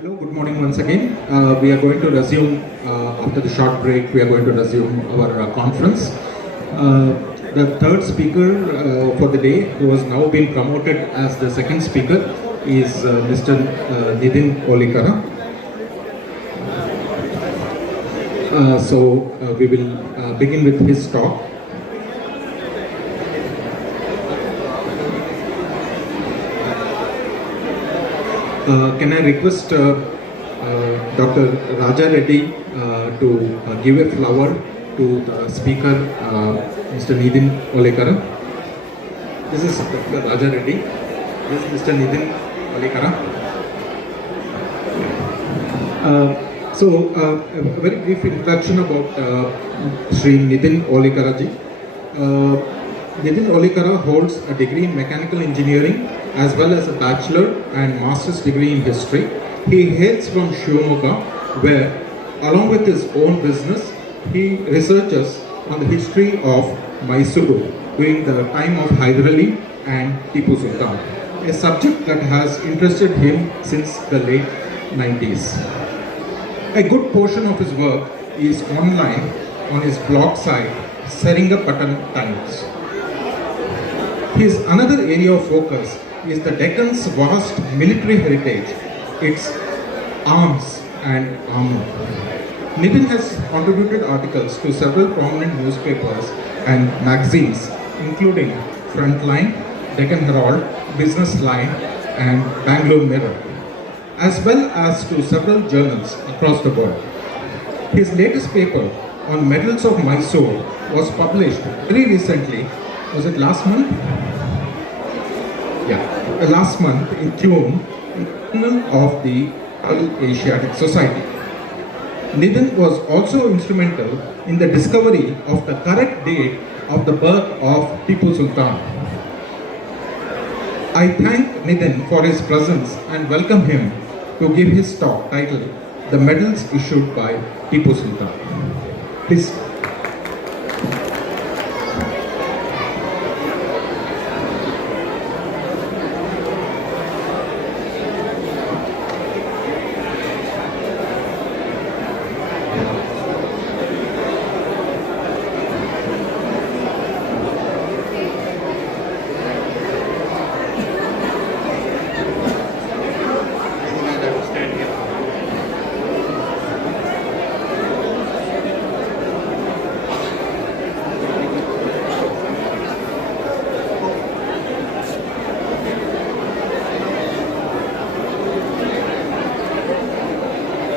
Hello, good morning once again. We are going to resume, after the short break, we are going to resume our conference. The third speaker for the day, who has now been promoted as the second speaker, is Mr. Nidhin Olikara. We will begin with his talk. Can I request Dr. Raja Reddy to give a flower to the speaker, Mr. Nidhin Olikara. This is Dr. Raja Reddy. This is Mr. Nidhin Olikara. A very brief introduction about Shri Nidhin Olikara ji. Nidhin Olikara holds a degree in mechanical engineering as well as a bachelor and master's degree in history. He hails from Shivamogga, where, along with his own business, he researches on the history of Mysore during the time of Haidar and Tipu Sultan, a subject that has interested him since the late 90s. A good portion of his work is online on his blog site, Seringapattam Times. His another area of focus is the Deccan's vast military heritage, its arms and armor. Nidhin has contributed articles to several prominent newspapers and magazines, including Frontline, Deccan Herald, Business Line, and Bengaluru Mirror, as well as to several journals across the world. His latest paper on medals of Mysore was published very recently. Was it last month? Last month in June, in the Journal of the Asiatic Society. Nidhin was also instrumental in the discovery of the correct date of the birth of Tipu Sultan. I thank Nidhin for his presence and welcome him to give his talk titled "The Medals Issued by Tipu Sultan." Please.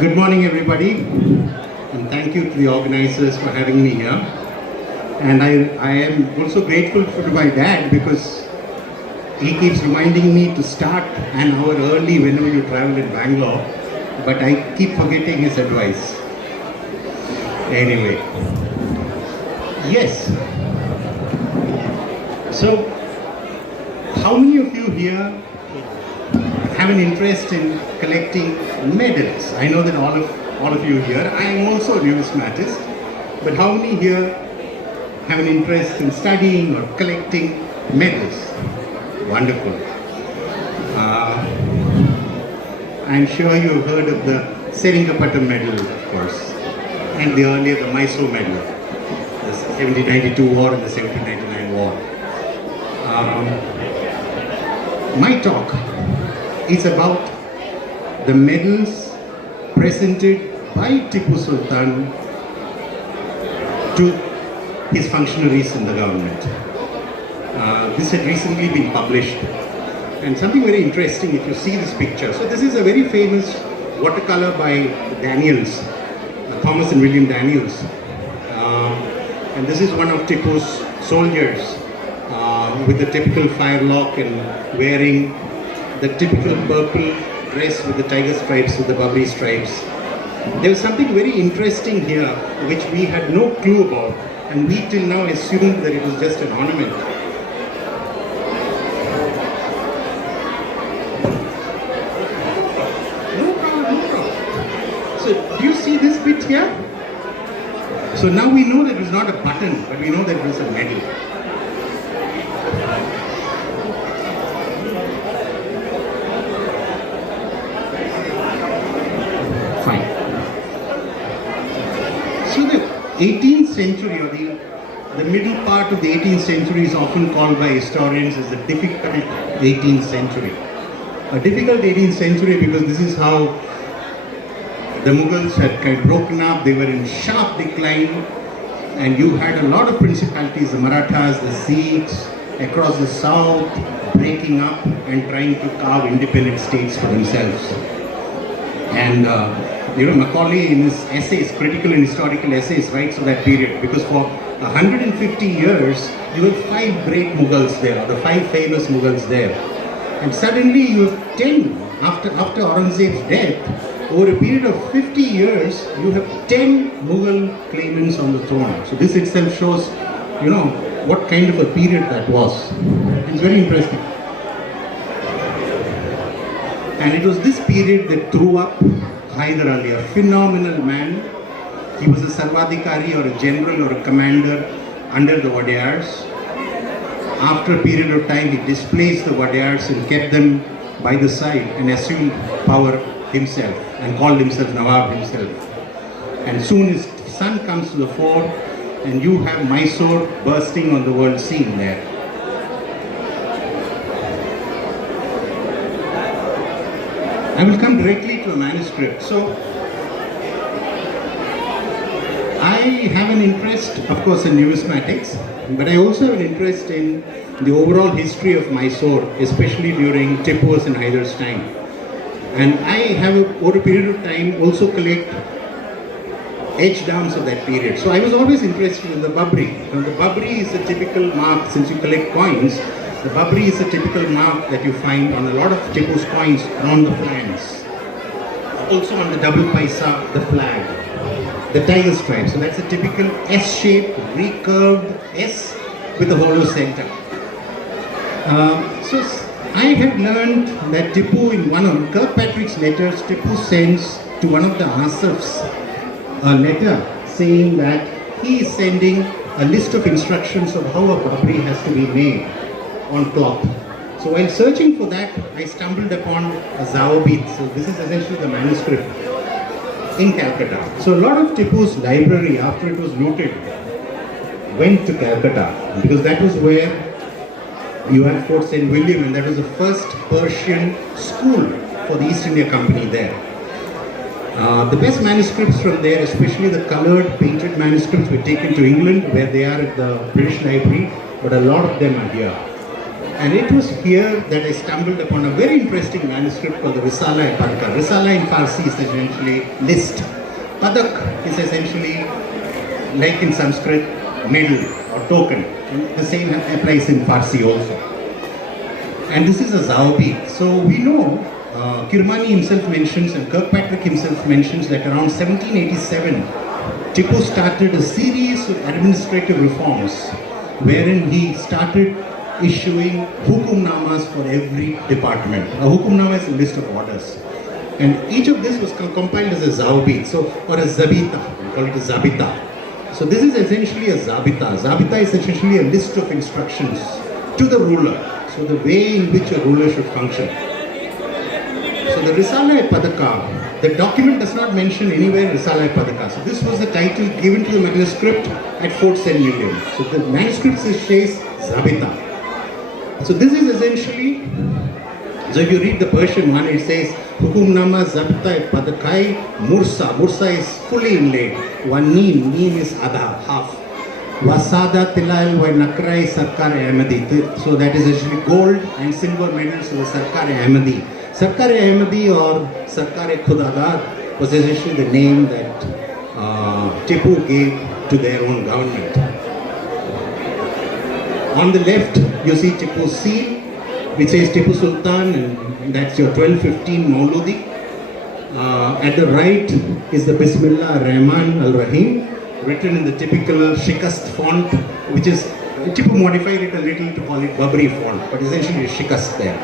Good morning, everybody, and thank you to the organizers for having me here. And I am also grateful to my dad because he keeps reminding me to start an hour early whenever you travel in Bangalore, but I keep forgetting his advice. Anyway, yes. So, how many of you here have an interest in collecting medals? I know that all of you here. I am also a numismatist, but how many here have an interest in studying or collecting medals? Wonderful. I'm sure you've heard of the Seringapattam medal, of course, and the earlier the Mysore medal, the 1792 war and the 1799 war. My talk is about the medals presented by Tipu Sultan to his functionaries in the government. This had recently been published, and something very interesting if you see this picture. So this is a very famous watercolor by Daniels, Thomas and William Daniels, and this is one of Tipu's soldiers with the typical firelock and wearing the typical purple dress with the tiger stripes, with the bubbly stripes. There was something very interesting here which we had no clue about, and we till now assumed that it was just an ornament. No problem. So do you see this bit here? So now we know that it was not a button, but we know that it was a medal. 18th century, or the middle part of the 18th century is often called by historians as the difficult 18th century. A difficult 18th century because this is how the Mughals had kind of broken up, they were in sharp decline, and you had a lot of principalities, the Marathas, the Sikhs, across the south, breaking up and trying to carve independent states for themselves. And Macaulay in his essays, critical and historical essays, writes of that period, because for 150 years, you have 5 great Mughals there, or the 5 famous Mughals there. And suddenly you have 10, after Aurangzeb's death, over a period of 50 years, you have 10 Mughal claimants on the throne. So this itself shows, what kind of a period that was. It's very interesting. And it was this period that threw up Haidar Ali, a phenomenal man. He was a Sarvadhikari or a general or a commander under the Wadiyars. After a period of time, he displaced the Wadiyars and kept them by the side and assumed power himself and called himself Nawab himself. And soon his son comes to the fore, and you have Mysore bursting on the world scene there. I will come directly to a manuscript. So, I have an interest, of course, in numismatics, but I also have an interest in the overall history of Mysore, especially during Tipu's and Haidar's time. And I have, over a period of time, also collect edge downs of that period. So I was always interested in the Babri. The Babri is a typical mark, since you collect coins, the Babri is a typical mark that you find on a lot of Tipu's coins around the flanks. Also on the double paisa, the flag, the tiger stripe. So that's a typical S-shaped, recurved S with a hollow center. So I had learned that Tipu, in one of Kirkpatrick's letters, Tipu sends to one of the Asafs a letter saying that he is sending a list of instructions of how a Babri has to be made on cloth. So while searching for that, I stumbled upon a Zawabit. So this is essentially the manuscript in Calcutta. So a lot of Tipu's library, after it was looted, went to Calcutta, because that was where you had Fort St. William, and that was the first Persian school for the East India Company there. The best manuscripts from there, especially the colored painted manuscripts, were taken to England, where they are at the British Library, but a lot of them are here. And it was here that I stumbled upon a very interesting manuscript called the Risala-e-Padaka. Risala in Farsi is essentially list. Padak is essentially, like in Sanskrit, medal or token. And the same applies in Farsi also. And this is a Zawabit. So we know, Kirmani himself mentions, and Kirkpatrick himself mentions, that around 1787, Tipu started a series of administrative reforms wherein he started issuing hukumnamas for every department. A hukumnama is a list of orders. And each of this was compiled as a Zawabit, or a Zabita, we call it a Zabita. So this is essentially a Zabita. Zabita is essentially a list of instructions to the ruler. So the way in which a ruler should function. So the Risala-e-Padaka, the document does not mention anywhere Risala-e-Padaka. So this was the title given to the manuscript at Fort St. William. So the manuscript says Zabita. So this is essentially, so if you read the Persian one, it says Hukumnama Zabita-e-Padakai Mursa. Mursa is fully inlaid. One neem is Adha, half. Wasada Tilal wa Nakrai Sarkar-e-Ahmadi. So that is essentially gold and silver medals to the Sarkar-e-Ahmadi. Sarkar-e-Ahmadi or Sarkar-e-Khudadar was essentially the name that Tipu gave to their own government. On the left, you see Tipu's seal, which says Tipu Sultan, and that's your 1215 Mauludi. At the right is the Bismillah Rahman Al-Rahim, written in the typical Shikast font, which is, Tipu modified it a little to call it Babri font, but essentially Shikast there.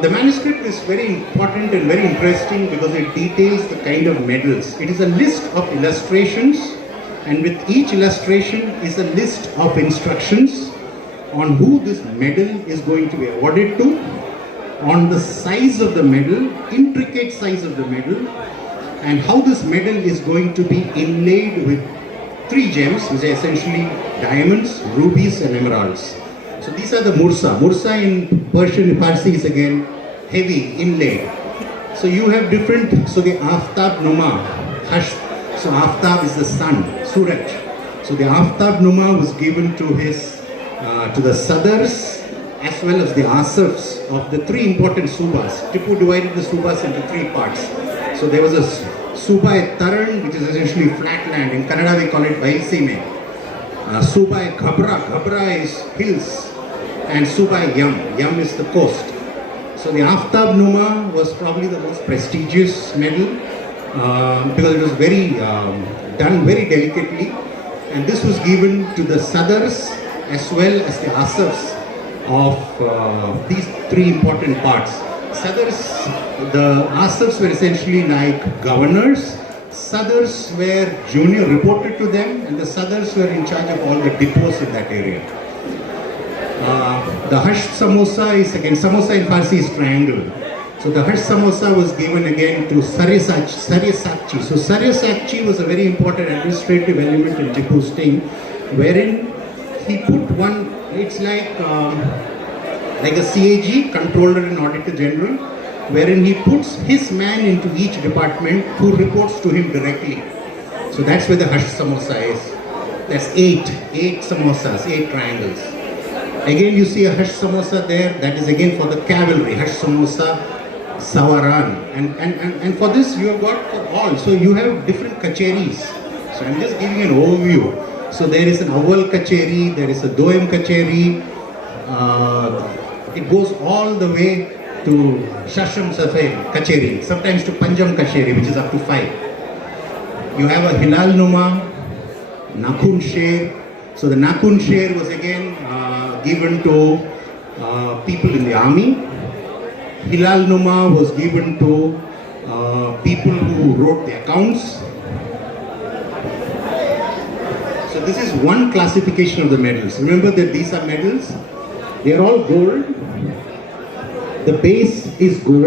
The manuscript is very important and very interesting because it details the kind of medals. It is a list of illustrations, and with each illustration is a list of instructions on who this medal is going to be awarded to, on the size of the medal, intricate size of the medal, and how this medal is going to be inlaid with 3 gems, which are essentially diamonds, rubies and emeralds. So these are the mursa. Mursa in Persian, Parsi is again heavy, inlaid. So you have different, so the Aftab Numa, Hash, so Aftab is the sun, Suraj. So the Aftab Numa was given to to the Sadars as well as the Asafs of the 3 important Subas. Tipu divided the Subas into 3 parts. So there was a Suba at Taran, which is essentially flat land. In Kannada we call it Bailsime. Suba at Ghabra. Ghabra is hills. And Suba at Yam is the coast. So the Aftab Numa was probably the most prestigious medal because it was done very delicately. And this was given to the Sadars as well as the Asafs of these 3 important parts. Sadars, the Asafs were essentially like governors, Sadars were junior, reported to them, and the Sadars were in charge of all the depots in that area. The Hash Samosa is again, Samosa in Farsi is triangle. So the Hash Samosa was given again to Saryasakchi. So Saryasakchi was a very important administrative element in Tipu's thing, wherein he put one, it's like a CAG, Controller and Auditor General, wherein he puts his man into each department who reports to him directly. So that's where the Hash Samosa is. There's 8 samosas, 8 triangles. Again you see a Hash Samosa there, that is again for the cavalry, Hash Samosa, Savaran. And for this you have got for all. So you have different kacheris. So I'm just giving an overview. So there is an Awal Kacheri, there is a Doem Kacheri, it goes all the way to Shasham Safai Kacheri, sometimes to Panjam Kacheri, which is up to 5. You have a Hilal Numa, Nakun Sher. So the Nakun Sher was again given to people in the army. Hilal Numa was given to people who wrote the accounts. So this is one classification of the medals. Remember that these are medals. They are all gold. The base is gold,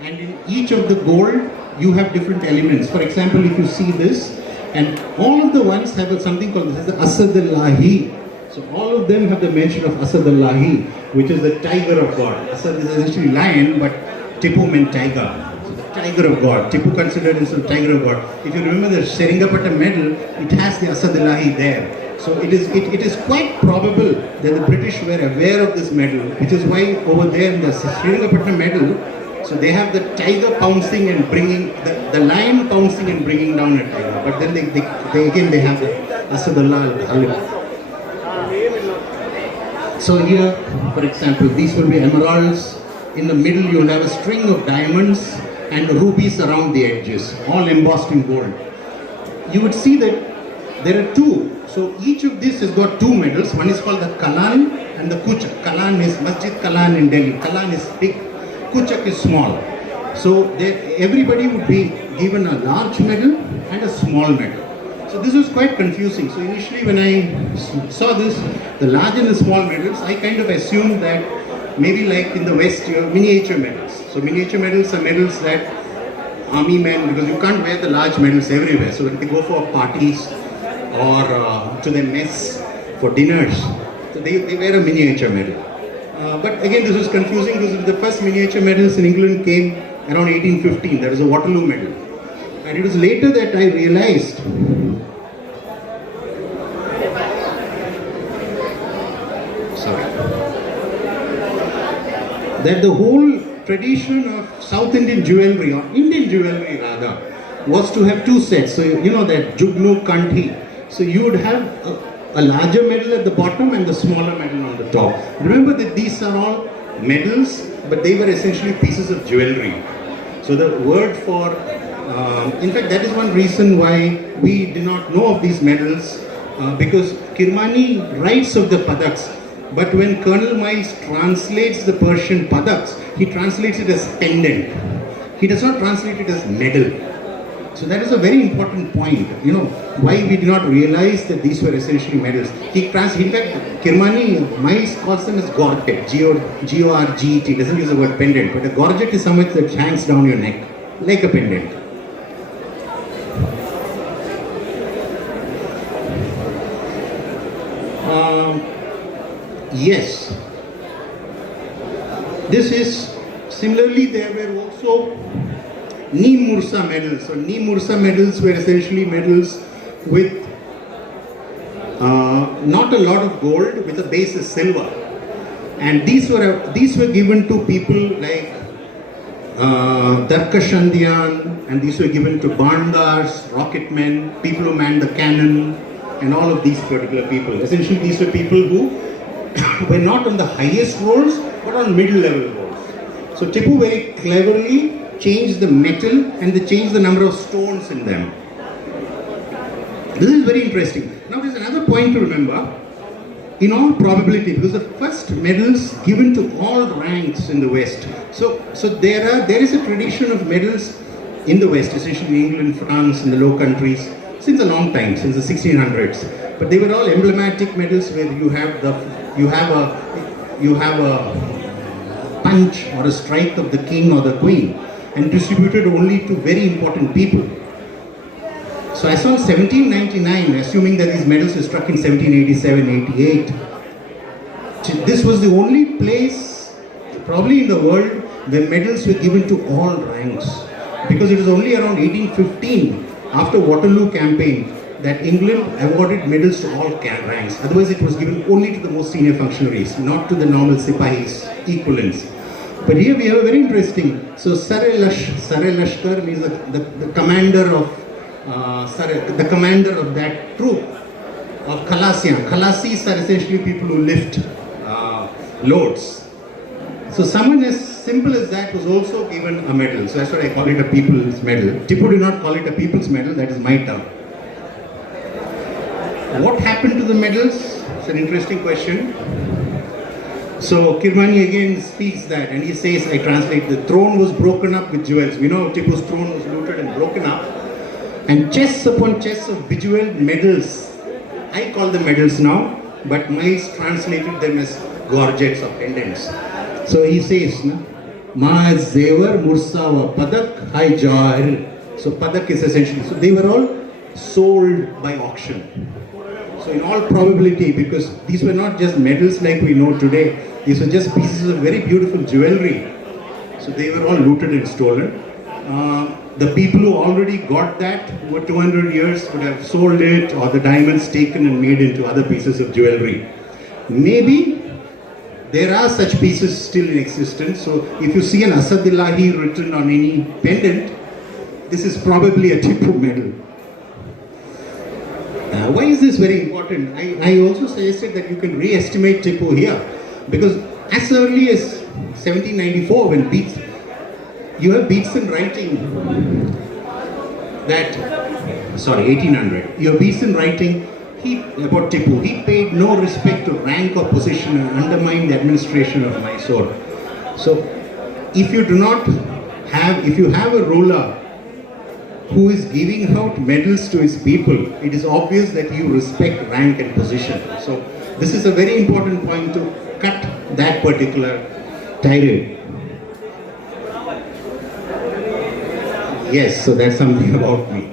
and in each of the gold you have different elements. For example, if you see this, and all of the ones have something called, this is the Asad-Allahi. So all of them have the mention of Asad-Allahi, which is the tiger of God. Asad is essentially lion, but Tipu meant tiger. So the tiger of God. Tipu considered himself tiger of God. If you remember the Seringapattam medal, it has the Asad-Allahi there. So it is quite probable that the British were aware of this medal, which is why over there in the Seringapattam medal, so they have the tiger pouncing and bringing, the lion pouncing and bringing down a tiger. But then they have the Asad-Allah al-Ghalib. So here, for example, these will be emeralds. In the middle you will have a string of diamonds and rubies around the edges, all embossed in gold. You would see that there are 2. So each of these has got 2 medals. One is called the Kalan and the Kuchak. Kalan is Masjid Kalan in Delhi. Kalan is big, Kuchak is small. So everybody would be given a large medal and a small medal. So this was quite confusing. So initially when I saw this, the large and the small medals, I kind of assumed that maybe like in the West you have miniature medals. So miniature medals are medals that army men, because you can't wear the large medals everywhere. So when they go for parties or to their mess for dinners, so they wear a miniature medal. But again, this was confusing because the first miniature medals in England came around 1815. There was a Waterloo medal. And it was later that I realized that the whole tradition of South Indian jewelry, or Indian jewelry rather, was to have 2 sets. So you know that Jugnu Kanthi. So you would have a larger medal at the bottom and the smaller medal on the top. Remember that these are all medals, but they were essentially pieces of jewelry. So the word for, in fact that is one reason why we did not know of these medals, because Kirmani writes of the padaks, but when Colonel Miles translates the Persian padaks, he translates it as pendant. He does not translate it as medal. So that is a very important point. You know, why we did not realize that these were essentially medals. In fact, Kirmani, Miles calls them as gorget, G-O-R-G-E-T, doesn't use the word pendant, but a gorget is something that hangs down your neck, like a pendant. Yes. This is, similarly there were also Ni Mursa medals. So Ni Mursa medals were essentially medals with not a lot of gold, with a base of silver. And these were given to people like Darkashandian, and these were given to Bandars, rocketmen, people who manned the cannon, and all of these particular people. Essentially these were people who were not on the highest roles, but on middle level roles. So Tipu very cleverly changed the metal and they changed the number of stones in them. This is very interesting. Now there's another point to remember. In all probability, because the first medals given to all ranks in the West. So there is a tradition of medals in the West, especially in England, France, and the Low Countries, since a long time, since the 1600s. But they were all emblematic medals where you have a punch or a strike of the king or the queen, and distributed only to very important people. So I saw 1799, assuming that these medals were struck in 1787, 88. This was the only place, probably in the world, where medals were given to all ranks. Because it was only around 1815, after Waterloo campaign, that England awarded medals to all ranks. Otherwise it was given only to the most senior functionaries, not to the normal Sipahis, equivalents. But here we have a very interesting, so Sare Lashkar means the commander of the commander of that troop of Khalasian. Khalasis are essentially people who lift loads. So someone as simple as that was also given a medal. So that's why I call it a people's medal. Tipu did not call it a people's medal, that is my term. What happened to the medals? It's an interesting question. So Kirmani again speaks that and he says, I translate, the throne was broken up with jewels. We know Tipu's throne was looted and broken up. And chests upon chests of bejeweled medals. I call them medals now, but Miles translated them as gorgets or pendants. So he says, Ma Zevar Mursa wa Padak Hai Jar. So Padak is essentially, so they were all sold by auction. So in all probability, because these were not just medals like we know today, these were just pieces of very beautiful jewelry. So they were all looted and stolen. The people who already got that over 200 years would have sold it, or the diamonds taken and made into other pieces of jewelry. Maybe there are such pieces still in existence. So if you see an Asadillahi written on any pendant, this is probably a Tipu medal. Why is this very important? I also suggested that you can re-estimate Tipu here, because as early as 1794, when you have Beatson writing that, 1800, you have Beatson writing about Tipu, he paid no respect to rank or position and undermined the administration of Mysore. So if you have a ruler who is giving out medals to his people, it is obvious that you respect rank and position. So this is a very important point to cut that particular tirade. Yes, so that's something about me.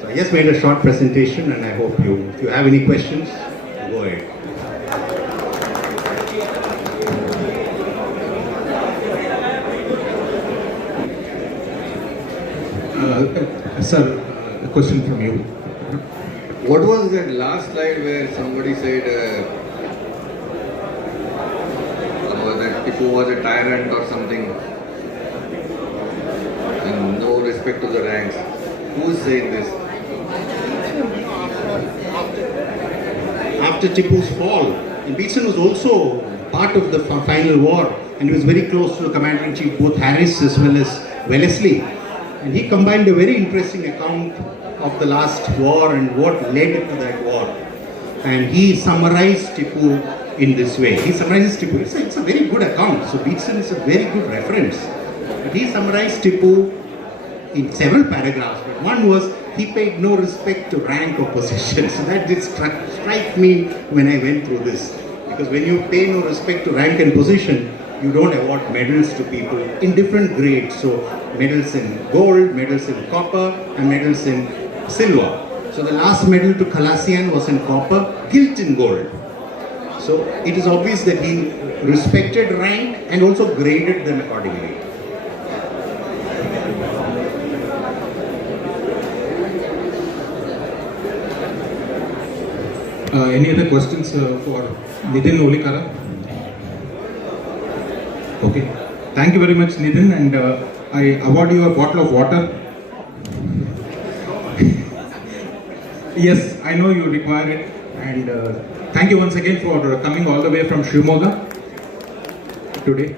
So I just made a short presentation and I hope if you have any questions, go ahead. Sir, a question from you. What was that last slide where somebody said that Tipu was a tyrant or something and no respect to the ranks? Who's saying this? After Tipu's fall, and Beatson was also part of the final war, and he was very close to the commander-in-chief, both Harris as well as Wellesley. And he combined a very interesting account of the last war and what led to that war. And he summarized Tipu in this way. He summarizes Tipu. It's a very good account. So Beatson is a very good reference. But he summarized Tipu in several paragraphs. One was he paid no respect to rank or position. So that did strike me when I went through this. Because when you pay no respect to rank and position, you don't award medals to people in different grades. So medals in gold, medals in copper, and medals in silver. So the last medal to Kalasian was in copper, gilt in gold. So it is obvious that he respected rank and also graded them accordingly. Any other questions for Nidhin Olikara? Okay. Thank you very much, Nidhin, and I award you a bottle of water. Yes, I know you require it, and thank you once again for coming all the way from Shimoga today.